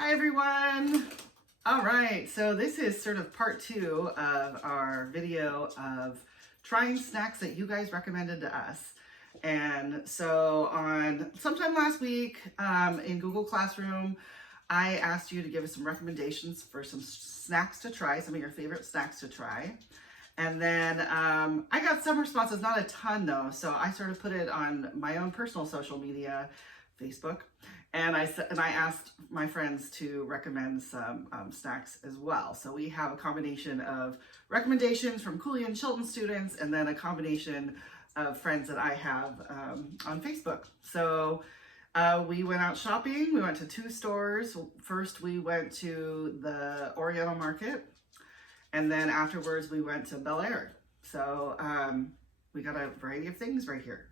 Hi everyone! Alright, so this is sort of part 2 of our video of trying snacks that you guys recommended to us. And so on sometime last week in Google Classroom, I asked you to give us some recommendations for some snacks to try, some of your favorite snacks to try. And then I got some responses, not a ton though, so I sort of put it on my own personal social media, Facebook, and I asked my friends to recommend some snacks as well. So we have a combination of recommendations from Cooley and Chilton students, and then a combination of friends that I have on Facebook. So we went out shopping. We went to 2 stores. First, we went to the Oriental Market, and then afterwards we went to Bel Air. So we got a variety of things right here.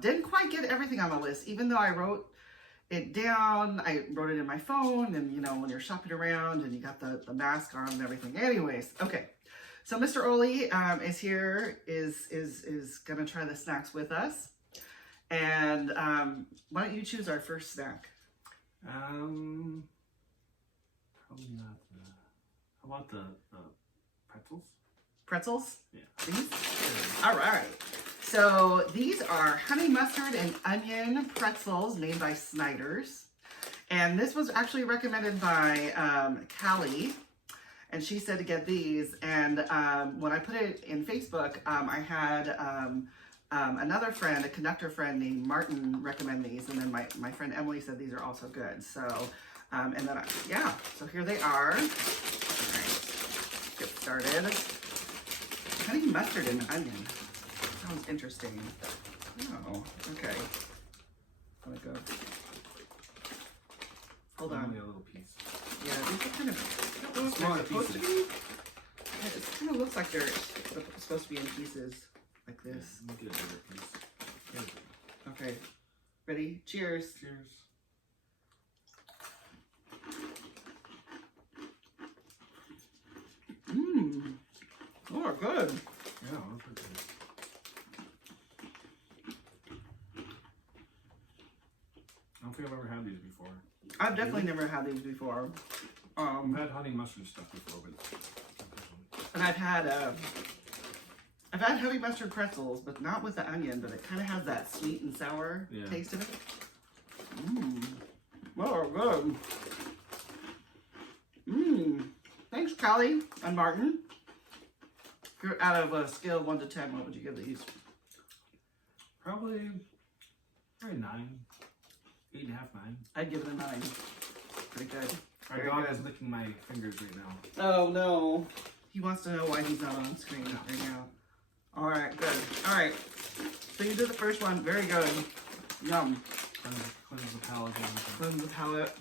Didn't quite get everything on the list, even though I wrote it down. I wrote it in my phone, and you know, when you're shopping around and you got the mask on and everything. Anyways, okay. So Mr. Oele is here, is gonna try the snacks with us. And why don't you choose our first snack? Probably not. How about the pretzels? Pretzels? Yeah. These? All right. So these are honey mustard and onion pretzels made by Snyder's. And this was actually recommended by Callie. And she said to get these. And when I put it in Facebook, I had another friend, a conductor friend named Martin, recommend these. And then my friend Emily said these are also good. So, and then, yeah, so here they are. All right, get started. Honey mustard and onion. Sounds interesting. Oh, okay. I'm gonna go. Hold on. Only a little piece. Yeah, these are kind of, I don't know if they're supposed to be. Yeah, it kind of looks like they're supposed to be in pieces like this. Yeah, let me get a bigger piece. Okay. Ready? Cheers. Cheers. Mmm. Oh, good. Yeah, those are good. I don't think I've ever had these before. I've definitely never had these before. I've had honey mustard stuff before, but And I've had honey mustard pretzels, but not with the onion, but it kind of has that sweet and sour taste of it. Mmm. Oh, good. Mmm. Thanks, Callie and Martin. If you're out of a scale of 1 to 10, what would you give these? probably 9. 8.5, 9. I'd give it a 9. Pretty good. Our dog is licking my fingers right now. Oh no. He wants to know why he's not on screen right now. Alright, good. Alright. So you did the first one. Very good. Yum. Cleanse the palate. Cleanse the palate.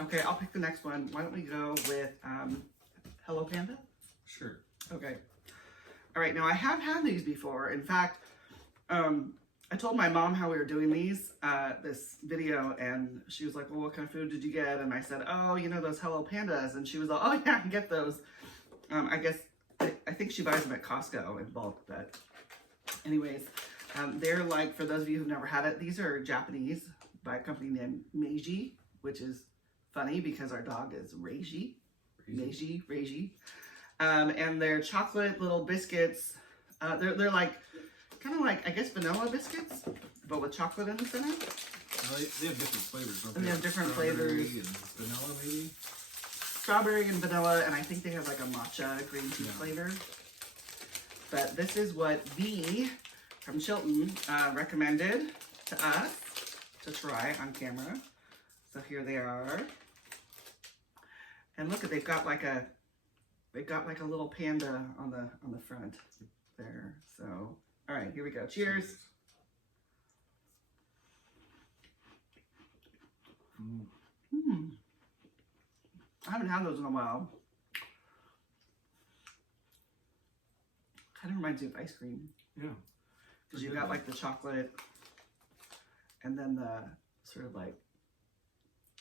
Okay, I'll pick the next one. Why don't we go with Hello Panda? Sure. Okay. Alright, now I have had these before. In fact, I told my mom how we were doing these, this video, and she was like, well, what kind of food did you get? And I said, oh, you know, those Hello Pandas. And she was like, oh yeah, I can get those. I guess, I think she buys them at Costco in bulk, but anyways, they're like, for those of you who've never had it, these are Japanese by a company named Meiji, which is funny because our dog is Reiji. Reiji. And they're chocolate little biscuits. They're like, kind of like, I guess, vanilla biscuits, but with chocolate in the center. Well, they have different flavors, don't they? And they have different flavors. And vanilla, maybe? Strawberry and vanilla, and I think they have like a matcha green tea flavor. But this is what V from Chilton recommended to us to try on camera. So here they are. And look at, they've got like a little panda on the front there. So all right, here we go. Cheers. Mm. I haven't had those in a while. Kind of reminds me of ice cream. Yeah. Because you got like the chocolate and then the sort of like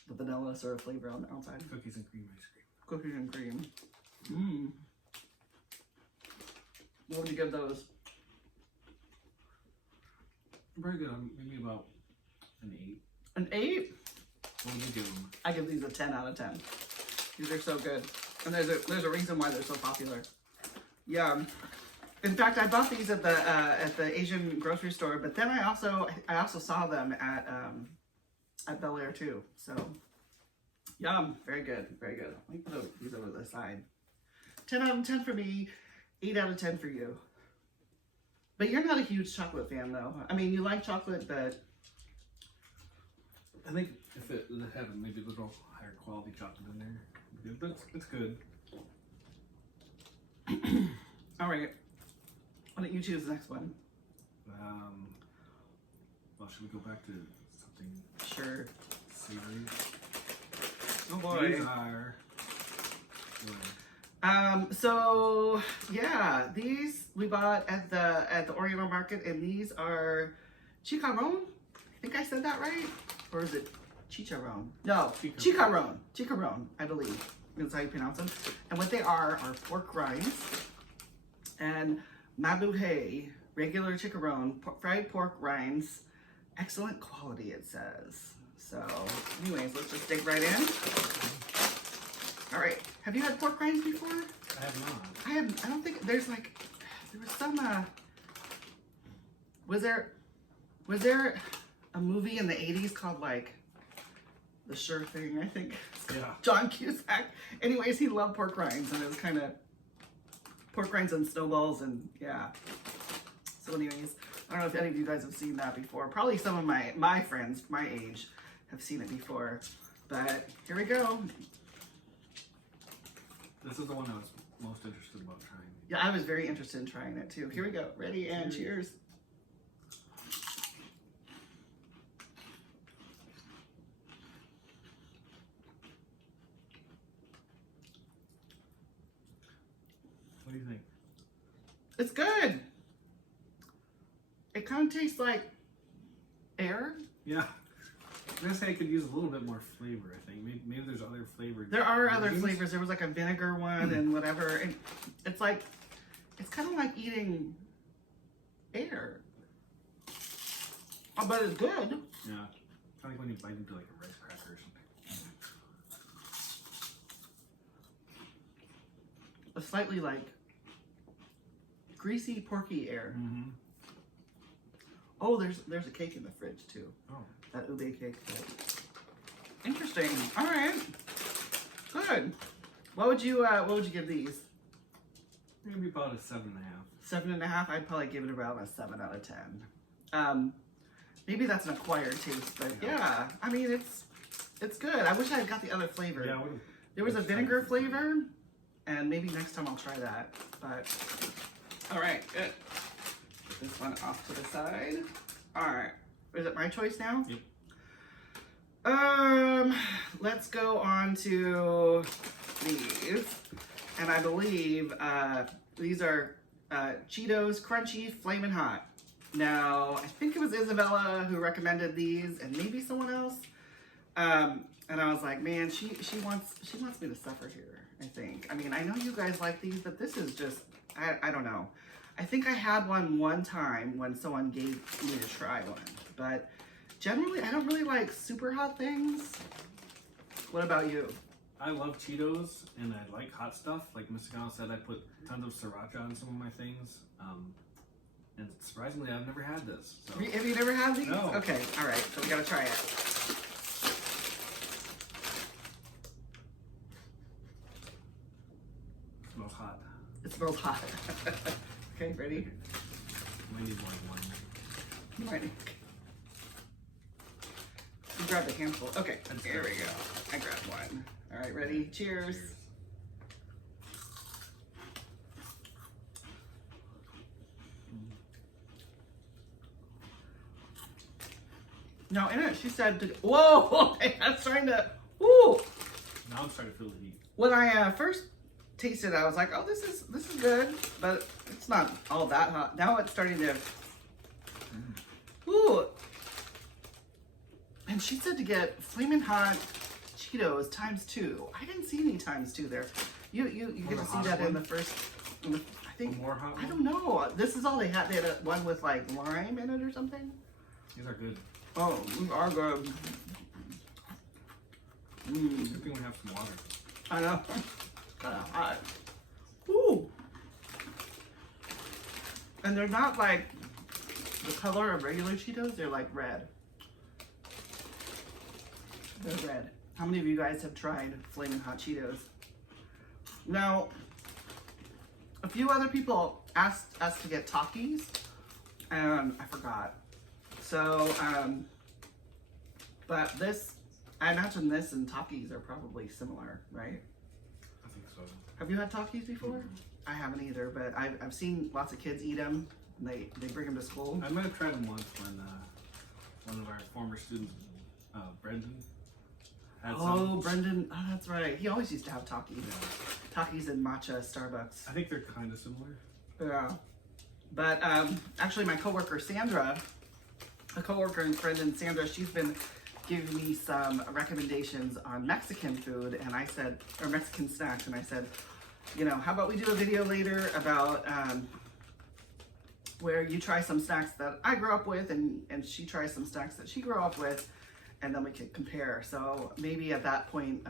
the vanilla sort of flavor on the outside. Cookies and cream ice cream. Cookies and cream. Mmm. What would you give those? Very good. Maybe about an 8. An 8? What would you give them? I give these a 10 out of 10. These are so good. And there's a reason why they're so popular. Yeah. In fact, I bought these at the Asian grocery store, but then I also saw them at Bel Air too. So, yum. Very good. Very good. Let me put these over to the side. 10 out of 10 for me. 8 out of 10 for you. But you're not a huge chocolate fan, though. I mean, you like chocolate, but... I think if it had maybe a little higher quality chocolate in there, but it's good. All right. Why don't you choose the next one? Well, should we go back to something Sure. savory? Oh boy. These are... So yeah, these we bought at the Oriental Market, and these are chicharron. I think I said that right, or is it chicharron? No, chicharron, I believe. That's how you pronounce them. And what they are pork rinds and mabuhay, regular chicharron, fried pork rinds, excellent quality, it says. So, anyways, let's just dig right in. All right. Have you had pork rinds before? I have not. I don't think there was some. Was there a movie in the 80s called like The Sure Thing? I think. Yeah. John Cusack. Anyways, he loved pork rinds, and it was kind of pork rinds and snowballs, and yeah. So, anyways, I don't know if any of you guys have seen that before. Probably some of my friends my age have seen it before, but here we go. This is the one I was most interested about trying. Yeah, I was very interested in trying it too. Here we go. Ready and cheers. What do you think? It's good. It kind of tastes like air. Yeah. I'm gonna say I could use a little bit more flavor, I think. Maybe there's other flavors. There are other flavors. There was like a vinegar one and whatever. And it's kind of like eating air. Oh, but it's good. Yeah. Kind of like when you bite into like a rice cracker or something. A slightly like greasy, porky air. Mm-hmm. Oh, there's a cake in the fridge too. Oh. That ube cake. Interesting. All right. Good. What would you give these? Maybe about a 7.5. 7.5. I'd probably give it around a 7 out of 10. Maybe that's an acquired taste, but yeah. I mean, it's good. I wish I had got the other flavor. Yeah, there was a vinegar flavor, and maybe next time I'll try that. But all right, good. Put this one off to the side. All right. Is it my choice now? Yep. Let's go on to these. And I believe these are Cheetos Crunchy Flamin' Hot. Now, I think it was Isabella who recommended these, and maybe someone else. And I was like, man, she wants me to suffer here, I think. I mean, I know you guys like these, but this is just, I don't know. I think I had one time when someone gave me to try one, but generally I don't really like super hot things. What about you? I love Cheetos and I like hot stuff. Like Mr. Sugano said, I put tons of sriracha on some of my things. And surprisingly, I've never had this. So. Have you never had these? No. Okay, all right, so we gotta try it. It smells hot. It smells hot. Okay, ready? Might need more than one. Ready. You grabbed a handful. Okay, here we go. I grabbed one. All right, ready? Cheers. Now in it, she said, whoa, I'm starting to, woo. Now I'm starting to feel the heat. When I first tasted it, I was like, oh, this is good, but it's not all that hot. Now it's starting to, ooh. And she said to get Flamin' Hot Cheetos ×2. I didn't see any ×2 there. You get to see that in the first, I think, more hot I don't know. This is all they had. They had one with like lime in it or something. These are good. Oh, these are good. Mmm. Good thing we have some water. I know. Kind of hot. Ooh. And they're not like the color of regular Cheetos. They're like red. They're red. How many of you guys have tried Flamin' Hot Cheetos? Now, a few other people asked us to get Takis, and I forgot. So, but this, I imagine this and Takis are probably similar, right? I think so. Have you had Takis before? I haven't either, but I've seen lots of kids eat them. And they bring them to school. I might have tried them once when one of our former students, Brendan, had some. Brendan. Oh, that's right. He always used to have Takis. Takis and matcha Starbucks. I think they're kind of similar. Yeah. But actually, my coworker Sandra, a coworker and friend, and Sandra, she's been giving me some recommendations on Mexican food, and I said, or Mexican snacks, and I said, you know, how about we do a video later about where you try some snacks that I grew up with, and she tries some snacks that she grew up with, and then we could compare. So maybe at that point,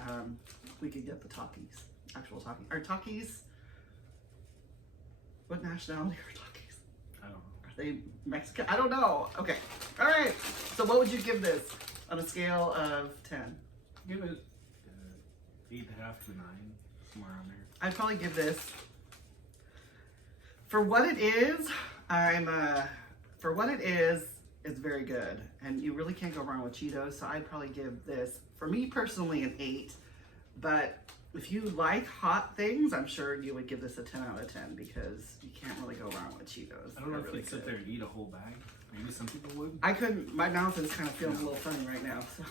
we could get the Takis, actual Takis. Are Takis, what nationality are Takis? I don't know. Are they Mexican? I don't know. Okay. All right. So what would you give this on a scale of 10? Give it 8.5 to 9, somewhere around there. I'd probably give this, for what it is, for what it is, it's very good. And you really can't go wrong with Cheetos. So I'd probably give this, for me personally, an 8. But if you like hot things, I'm sure you would give this a 10 out of 10 because you can't really go wrong with Cheetos. I don't know They're if you'd sit there and eat a whole bag. Maybe some people would. I couldn't, my mouth is kind of feeling a little funny right now. So.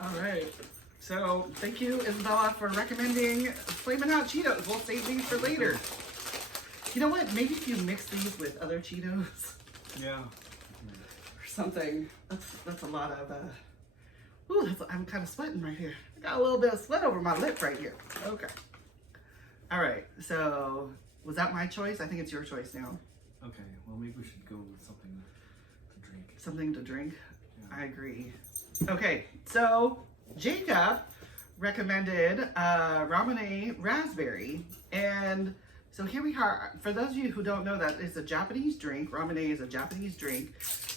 All right. So thank you, Isabella, for recommending Flamin' Hot Cheetos. We'll save these for later. You know what? Maybe if you mix these with other Cheetos Yeah. or something. That's a lot of. Ooh, I'm kind of sweating right here. I got a little bit of sweat over my lip right here. Okay. All right. So was that my choice? I think it's your choice now. Okay. Well, maybe we should go with something to drink. Something to drink. Yeah. I agree. Okay, so Jacob recommended Ramen A raspberry, and so here we are. For those of you who don't know, that it's a Japanese drink. Ramen A is a Japanese drink,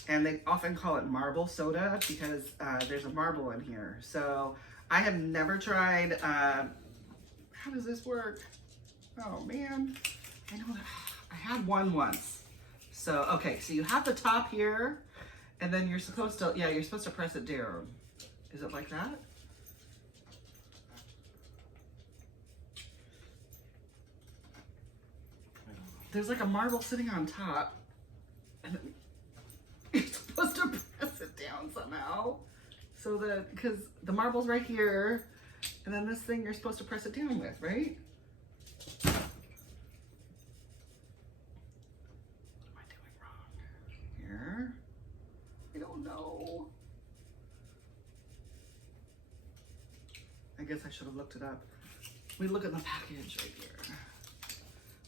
and they often call it marble soda because there's a marble in here. So I have never tried. How does this work? Oh man, I know that I had one once. So okay, so you have the top here. And then you're supposed to, you're supposed to press it down. Is it like that? There's like a marble sitting on top. And then you're supposed to press it down somehow. So that, because the marble's right here. And then this thing you're supposed to press it down with, right? What am I doing wrong? Here. I don't know. I guess I should have looked it up. We look at the package right here.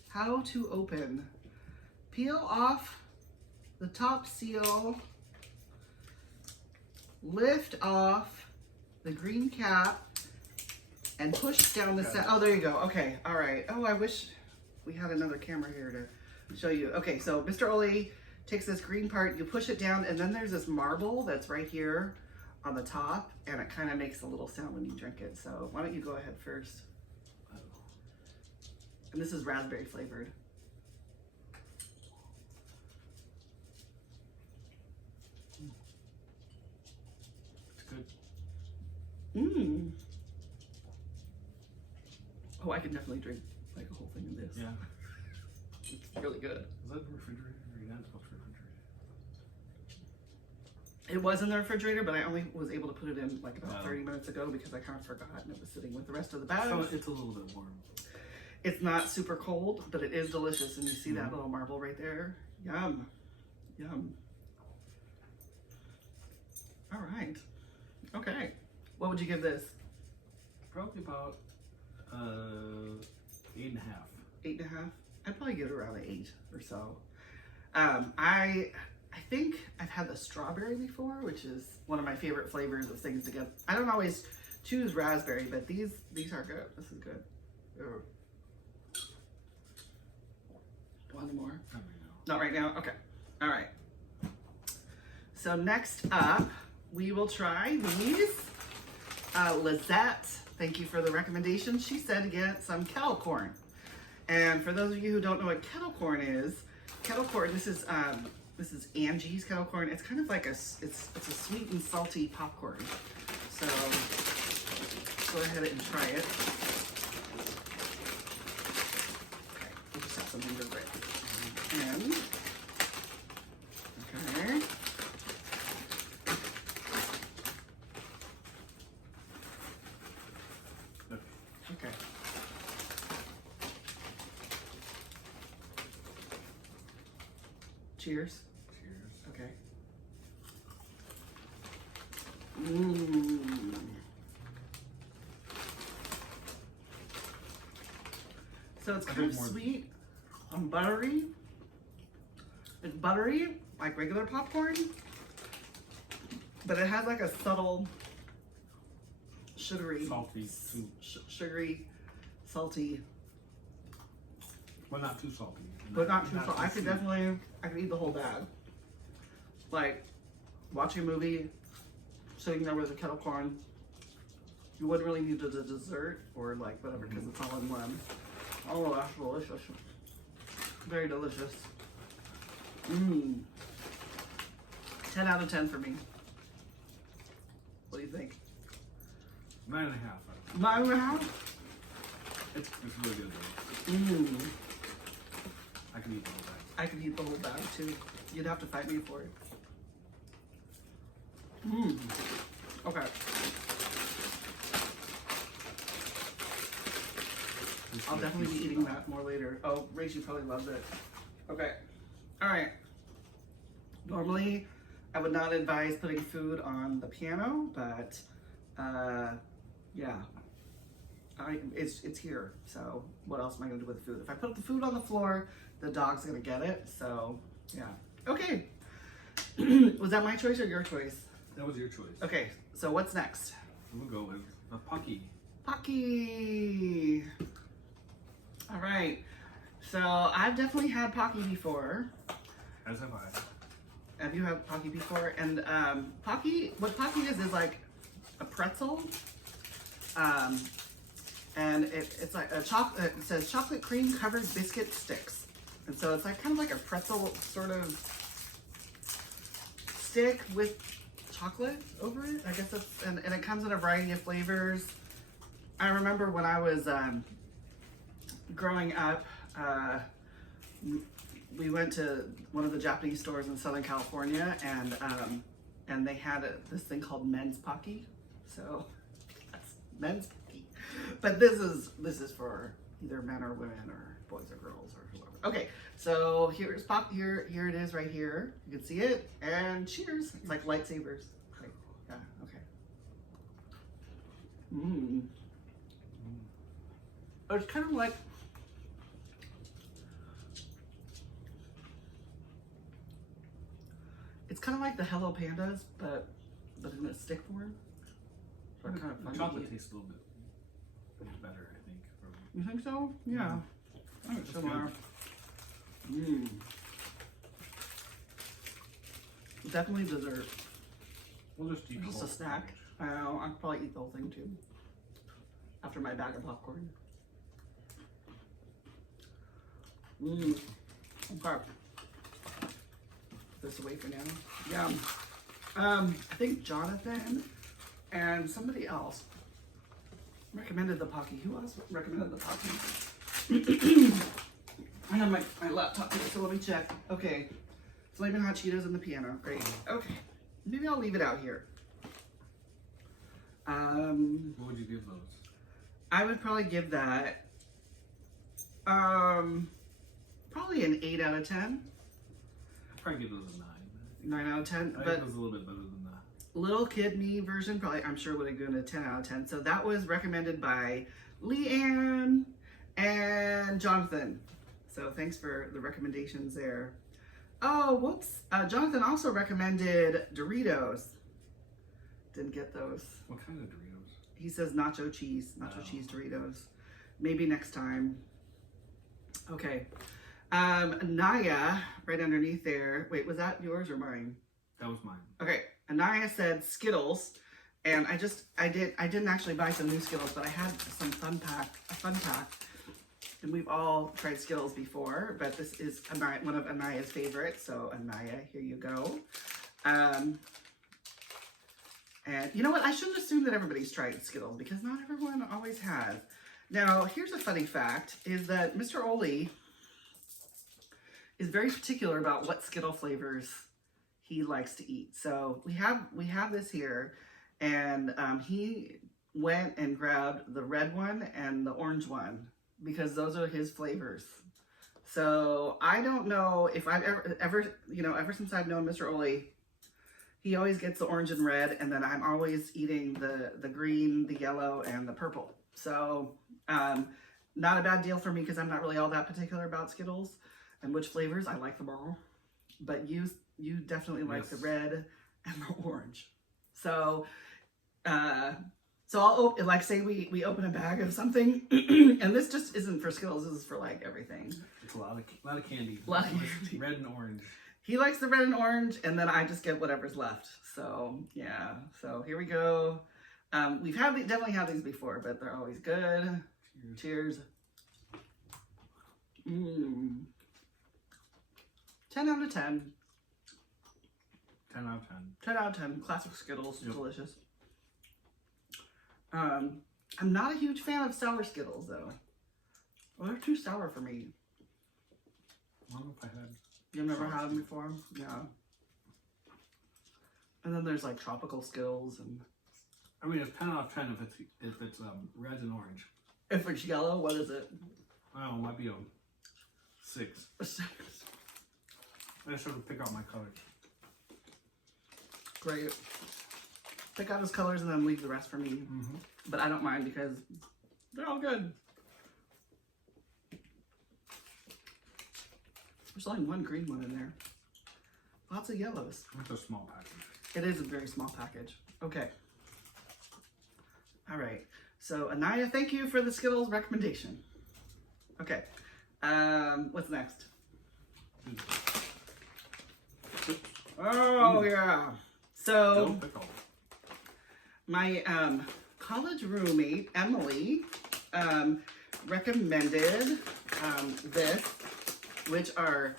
How to open. Peel off the top seal. Lift off the green cap and push down the center. Oh, there you go. Okay. All right. Oh, I wish we had another camera here to show you. Okay. So Mr. Oele takes this green part, you push it down, and then there's this marble that's right here on the top, and it kind of makes a little sound when you drink it. So why don't you go ahead first? And this is raspberry flavored. It's good. Mmm. Oh, I could definitely drink like a whole thing of this. Yeah. It's really good. Is that the refrigerator? Or you're not supposed to refrigerate it? It was in the refrigerator, but I only was able to put it in like about Oh. 30 minutes ago because I kind of forgot and it was sitting with the rest of the bag. So it's a little bit warm. It's not super cold, but it is delicious. And you see that little marble right there? Yum. Yum. All right. Okay. What would you give this? Probably about 8.5. 8.5? I'd probably give it around an 8 or so. I think I've had the strawberry before, which is one of my favorite flavors of things to get. I don't always choose raspberry, but these are good. This is good. Ooh. One more? Not right now? Okay. All right. So next up, we will try these Lizette. Thank you for the recommendation. She said to get some kettle corn. And for those of you who don't know what kettle corn is, this is Angie's kettle corn. It's kind of like it's a sweet and salty popcorn. So go ahead and try it. Okay, we'll just have something to rip. And okay. Okay. Cheers. Cheers. Okay. Mmm. So it's kind of sweet and buttery. It's buttery, like regular popcorn, but it has like a subtle sugary, salty, sugary, salty. Well, not too salty. But not too salty. I could eat the whole bag. Like watching a movie, sitting there with a kettle corn. You wouldn't really need the dessert or like whatever because it's all in one. Oh, that's delicious. Very delicious. Mmm. 10 out of 10 for me. What do you think? 9.5. 9.5? It's really good though. Mmm. I can eat the whole bag. I could eat the whole bag too. You'd have to fight me for it. Mmm. Okay. I'll definitely be eating that more later. Oh, Rachel probably loves it. Okay. All right. Normally, I would not advise putting food on the piano, but yeah, it's here. So what else am I gonna do with the food? If I put the food on the floor, the dog's gonna get it. So yeah. Okay. Was that my choice or your choice? That was your choice. Okay. So what's next? We'll go with the Pocky. Pocky. All right. So I've definitely had Pocky before. As have I. Have you had Pocky before? And Pocky, what Pocky is like a pretzel. And it's like a chocolate. It says chocolate cream covered biscuit sticks. And so it's like kind of like a pretzel sort of stick with chocolate over it. I guess that's, and it comes in a variety of flavors. I remember when I was growing up, we went to one of the Japanese stores in Southern California, and they had this thing called men's Pocky. So that's men's Pocky. But this is for either men or women or boys or girls or whoever. Okay, so here's here it is right here. You can see it. And cheers. It's like lightsabers. Like, yeah, okay. Mmm. It's kind of like the Hello Pandas, but in a stick form. So kind of The chocolate tastes a little bit better, I think. You think so? Yeah. I think similar. Mmm. Definitely dessert. We'll just eat Just a snack. I know. I'll probably eat the whole thing too. After my bag of popcorn. Mmm. Okay. This away for now. Yeah. I think Jonathan and somebody else recommended the Pocky. Who else recommended the Pocky? I have my laptop here, so let me check. Okay. Flamin' Hot Cheetos and the piano. Great. Okay. Maybe I'll leave it out here. What would you give those? I would probably give that probably an 8 out of 10. I'd probably give those a 9. 9 out of 10. I But think those a little bit better than that. little kid me version, probably I'm sure would have given a 10 out of 10. So that was recommended by Leanne and Jonathan. So thanks for the recommendations there. Oh, whoops. Jonathan also recommended Doritos. Didn't get those. What kind of Doritos? He says nacho cheese Doritos. Maybe next time. Okay. Naya, right underneath there. Wait, was that yours or mine? That was mine. Okay. Anaya said Skittles. And I didn't actually buy some new Skittles, but I had a fun pack. And we've all tried Skittles before, but this is one of Anaya's favorites. So Anaya, here you go. And you know what? I shouldn't assume that everybody's tried Skittles because not everyone always has. Now, here's a funny fact, is that Mr. Oele is very particular about what Skittle flavors he likes to eat. So we have this here, and he went and grabbed the red one and the orange one because those are his flavors. So I don't know if I've ever since I've known Mr. Oele, he always gets the orange and red, and then I'm always eating the green, the yellow, and the purple. So not a bad deal for me because I'm not really all that particular about Skittles and which flavors. I like them all. But you definitely like the red and the orange. So I'll like say we open a bag of something, and this just isn't for Skittles. This is for like everything. It's a lot of candy. A lot of candy. Red and orange. He likes the red and orange, and then I just get whatever's left. So yeah. So here we go. We've definitely had these before, but they're always good. Cheers. 10 out of 10. 10 out of 10. 10 out of 10. Classic Skittles. Yep. Delicious. I'm not a huge fan of sour Skittles, though. Well, they're too sour for me. I don't know if I had. You've never had them before? Yeah. And then there's like tropical Skittles and... I mean, it's 10 out of 10 if it's red and orange. If it's yellow, what is it? I don't know, it might be a 6. A 6. I just sort of pick out my colors. Great. Pick out his colors and then leave the rest for me. Mm-hmm. But I don't mind because they're all good. There's only one green one in there. Lots of yellows. It's a small package. It is a very small package. Okay. All right. So Anaya, thank you for the Skittles recommendation. Okay. What's next? Oh yeah. So my college roommate Emily recommended this, which are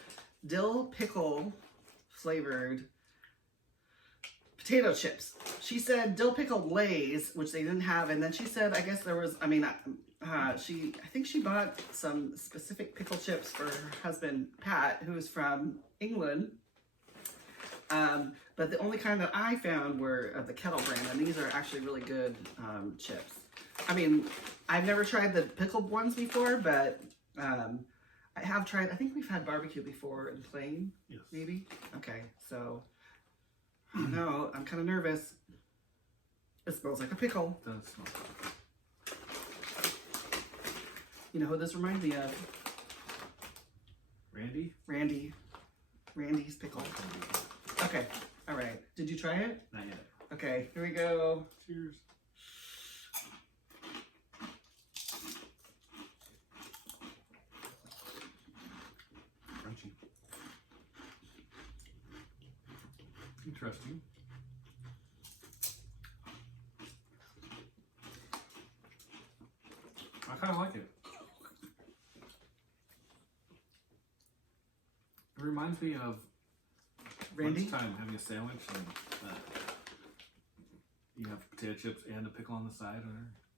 dill pickle flavored potato chips. She said dill pickle Lay's, which they didn't have, and then she said, I guess there was, I think she bought some specific pickle chips for her husband Pat, who's from England. But the only kind that I found were of the Kettle brand, and these are actually really good chips. I mean, I've never tried the pickled ones before, but I have tried, I think we've had barbecue before in plain, yes. Maybe. Okay, so, no, I'm kind of nervous. It smells like a pickle. It does smell like a pickle. You know who this reminds me of? Randy? Randy's pickle. Okay, all right. Did you try it? Not yet. Okay, here we go. Cheers. Crunchy. Interesting. I kind of like it. It reminds me of Randy? lunchtime having a sandwich and you have potato chips and a pickle on the side.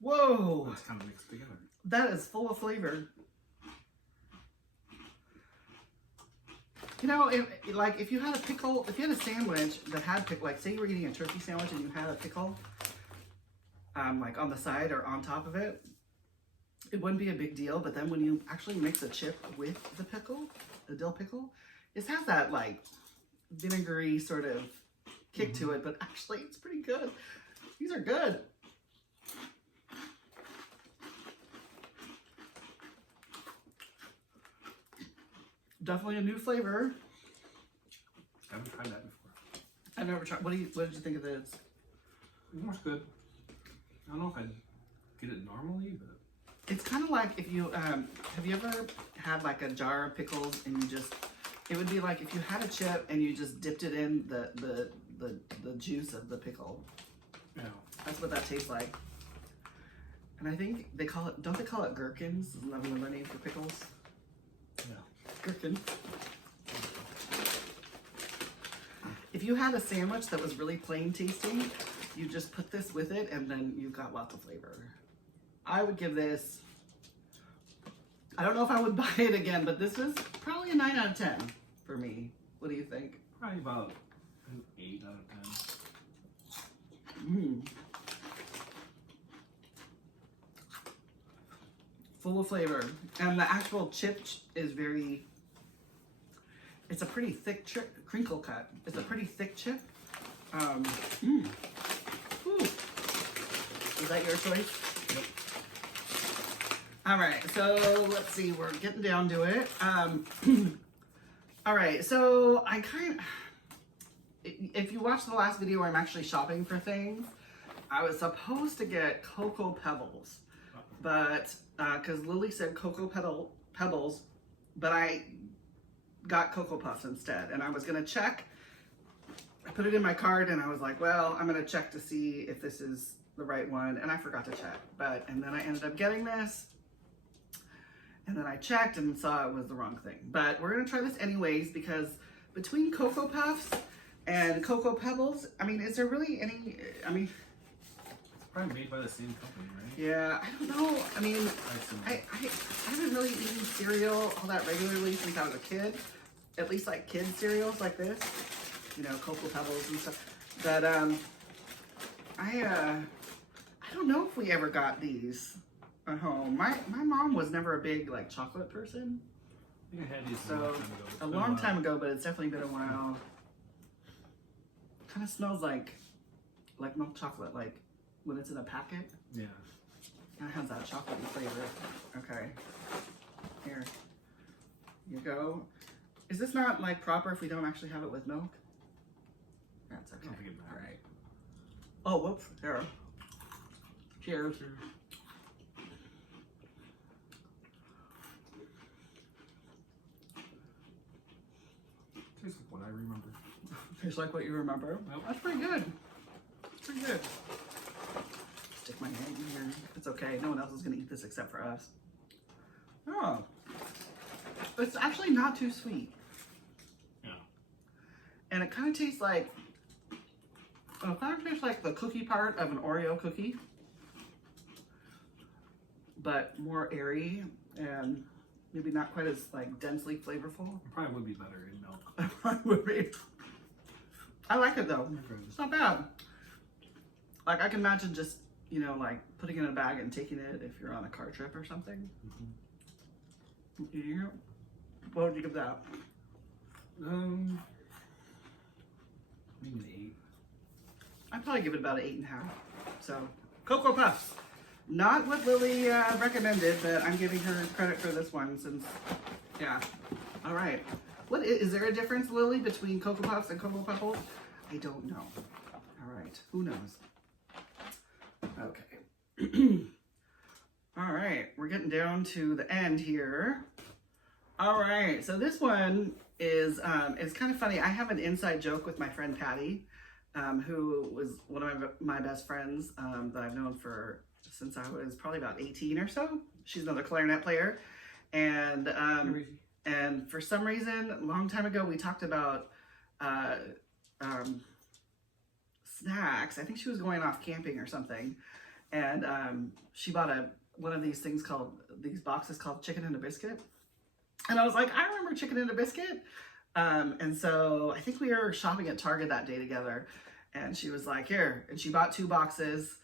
Whoa! It's kind of mixed together. That is full of flavor. You know, if you had a pickle, if you had a sandwich that had pickle, like say you were eating a turkey sandwich and you had a pickle, like on the side or on top of it, it wouldn't be a big deal. But then when you actually mix a chip with the pickle, the dill pickle, it has that like vinegary sort of kick to it, but actually it's pretty good. These are good. Definitely a new flavor. I haven't tried that before. I've never tried. What did you think of this? It was good. I don't know if I'd get it normally, but It's kind of like if you have you ever had like a jar of pickles and you just, it would be like if you had a chip and you just dipped it in the juice of the pickle. yeah. That's what that tastes like. And I think they call it, don't they call it gherkins? Isn't that another name for pickles? Yeah. Gherkin. If you had a sandwich that was really plain tasting, you just put this with it and then you've got lots of flavor. I would give this, I don't know if I would buy it again, but this is probably a 9 out of 10 for me. What do you think? Probably about an 8 out of 10. Mm. Full of flavor. And the actual chip is very, it's a pretty thick chip, crinkle cut. It's a pretty thick chip. Ooh. Is that your choice? Yep. All right, so let's see, we're getting down to it. All right, so I if you watched the last video where I'm actually shopping for things, I was supposed to get Cocoa Pebbles, but, because Lily said Cocoa Pebbles, but I got Cocoa Puffs instead, and I was gonna check. I put it in my cart, and I was like, well, I'm gonna check to see if this is the right one, and I forgot to check, and then I ended up getting this, and then I checked and saw it was the wrong thing. But we're gonna try this anyways, because between Cocoa Puffs and Cocoa Pebbles, I mean, is there really any, I mean, It's probably made by the same company, right? yeah, I don't know. I mean, I I haven't really eaten cereal all that regularly since I was a kid. At least like kid cereals like this, you know, Cocoa Pebbles and stuff. But I don't know if we ever got these at home. My mom was never a big like chocolate person. think I had these So a long time ago. but it's definitely been a while. Kind of smells like milk chocolate, like when it's in a packet. Yeah. It has that chocolatey flavor. Okay. Here. You go. Is this not like proper if we don't actually have it with milk? That's okay. I don't think it matters. All right. Oh, whoops. There. Cheers. Tastes like what I remember. Tastes like what you remember. Yep. That's pretty good. That's pretty good. Stick my hand in here. It's okay. No one else is going to eat this except for us. Oh. It's actually not too sweet. Yeah. And it kind of tastes like, the cookie part of an Oreo cookie, but more airy and maybe not quite as like densely flavorful. It probably would be better in milk. Would be. I like it though. It's not bad. Like I can imagine just, you know, like putting it in a bag and taking it if you're on a car trip or something. Mm-hmm. Yeah. What would you give that? Maybe an 8. I'd probably give it about an 8.5. So, Cocoa Puffs. Not what Lily recommended, but I'm giving her credit for this one since, yeah. All right. What is there a difference, Lily, between Cocoa Puffs and Cocoa Pebbles? I don't know. All right. Who knows? Okay. All right. We're getting down to the end here. All right. So this one is it's kind of funny. I have an inside joke with my friend Patty, who was one of my best friends that I've known since I was probably about 18 or so. She's another clarinet player. And for some reason, a long time ago, we talked about snacks. I think she was going off camping or something. And she bought one of these boxes called Chicken and a Biscuit. And I was like, I remember Chicken and a Biscuit. And so I think we were shopping at Target that day together. And she was like, here. And she bought 2 boxes.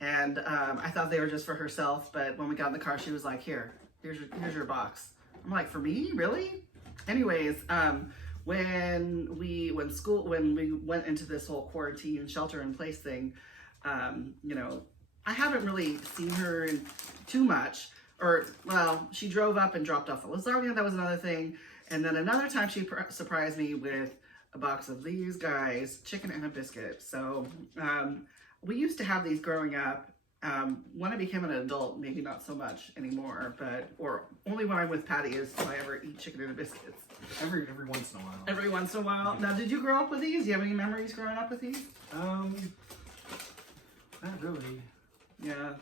And I thought they were just for herself. But when we got in the car, she was like, here's your box. I'm like, for me? Really? Anyways, when we went into this whole quarantine shelter in place thing, you know, I haven't really seen her in too much. Or, well, she drove up and dropped off the lasagna. That was another thing. And then another time she surprised me with a box of these guys, chicken and a biscuit. So we used to have these growing up. When I became an adult, maybe not so much anymore, but, or only when I'm with Patty is do I ever eat chicken and a biscuits. Every once in a while. Every once in a while. Now, did you grow up with these? Do you have any memories growing up with these? Not really. Yeah.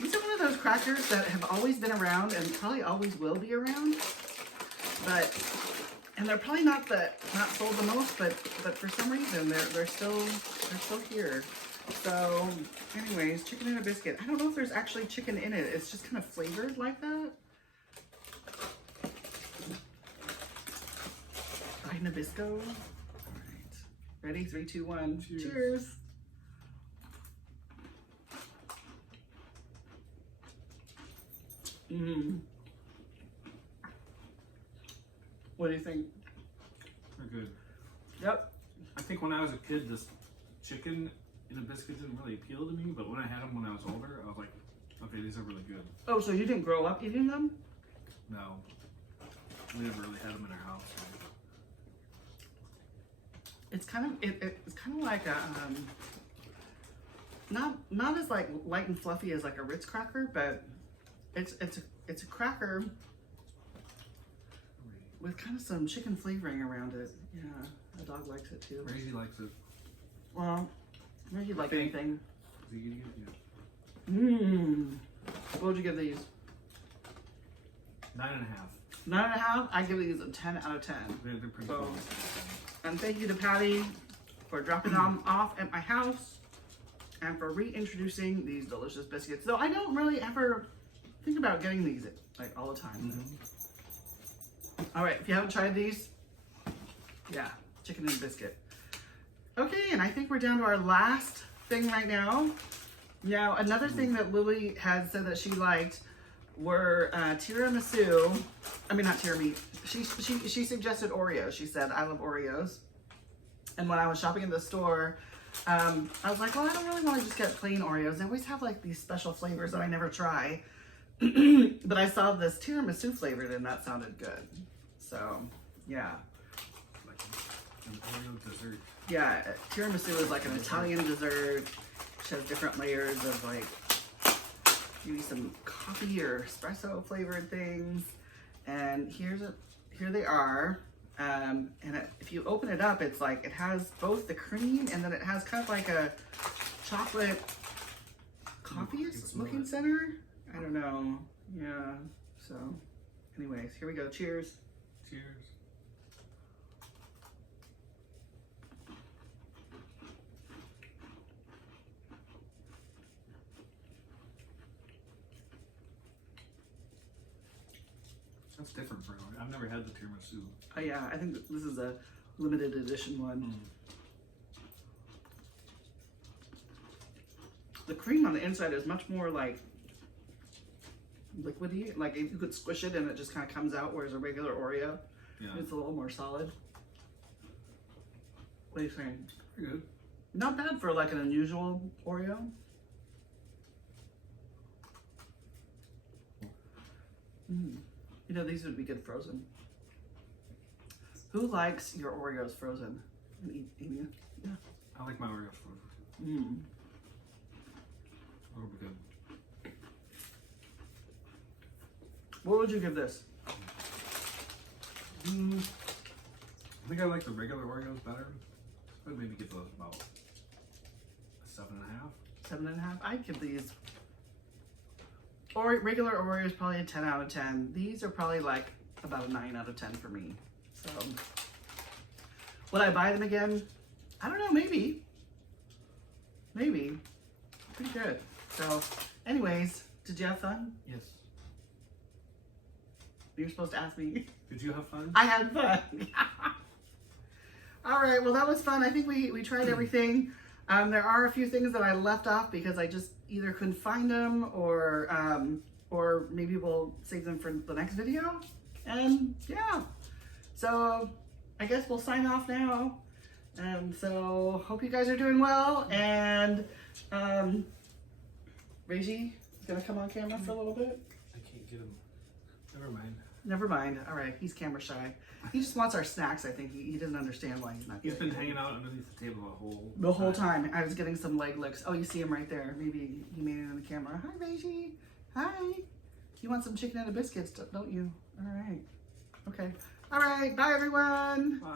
These are one of those crackers that have always been around and probably always will be around. And they're probably not sold the most, but for some reason they're still here. So, anyways, chicken and a biscuit. I don't know if there's actually chicken in it. It's just kind of flavored like that. Fried Nabisco. All right. Ready? 3, 2, 1. Cheers. Cheers. Mmm. What do you think? They're good. Yep. I think when I was a kid, this chicken and a biscuit didn't really appeal to me, but when I had them when I was older, I was like, okay, these are really good. Oh, so you didn't grow up eating them? No. We never really had them in our house. So. It's kind of it's kind of like a not as like light and fluffy as like a Ritz cracker, but it's a cracker with kind of some chicken flavoring around it. Yeah, the dog likes it too. Reggie likes it. Well, Reggie like anything. Is he eating it? Yeah. Mmm. What would you give these? 9.5. 9.5. I give these a 10 out of 10. They're pretty So, cool. and thank you to Patty for dropping them off at my house and for reintroducing these delicious biscuits. Though I don't really ever think about getting these like all the time. Mm-hmm. All right, if you haven't tried these, yeah, chicken and biscuit. Okay, and I think we're down to our last thing right now. Now, another thing that Lily had said that she liked were tiramisu. I mean, not tiramisu. She suggested Oreos. She said, I love Oreos. And when I was shopping in the store, I was like, well, I don't really want to just get plain Oreos. They always have like these special flavors that I never try. But I saw this tiramisu flavored and that sounded good. So, yeah. Like an Oreo dessert. Yeah, tiramisu is like an Italian dessert. Which has different layers of like maybe some coffee or espresso flavored things. And here they are. And if you open it up, it's like it has both the cream and then it has kind of like a chocolate coffee looking center. I don't know. Yeah. So, anyways, here we go. Cheers. Cheers. That's different for me. I've never had the tiramisu. Oh yeah, I think this is a limited edition one. The cream on the inside is much more like liquidy. Like if you could squish it and it just kind of comes out, whereas a regular Oreo, it's a little more solid. What are you saying? Pretty good. Not bad for like an unusual Oreo. You know, these would be good frozen. Who likes your Oreos frozen? Yeah. I like my Oreos frozen. That'll be good. What would you give this? I think I like the regular Oreos better. I'd maybe give those about a 7.5. 7.5? I'd give these. Or regular Oreo is probably a 10 out of 10. These are probably like about a 9 out of 10 for me. So, would I buy them again? I don't know, maybe. Maybe. Pretty good. So, anyways, did you have fun? Yes. You're supposed to ask me. Did you have fun? I had fun. All right, well, that was fun. I think we tried everything. There are a few things that I left off because I just either couldn't find them or maybe we'll save them for the next video. And yeah, so I guess we'll sign off now. And so hope you guys are doing well. And Reggie is gonna come on camera for a little bit. I can't get them. Never mind. Never mind. All right, he's camera shy. He just wants our snacks. I think he doesn't understand why he's not. He's getting been it. hanging out underneath the table The whole time. I was getting some leg licks. Oh, you see him right there. Maybe he made it in the camera. Hi, Beijing. Hi. You want some chicken and a biscuits, don't you? All right. Okay. All right. Bye, everyone. Bye.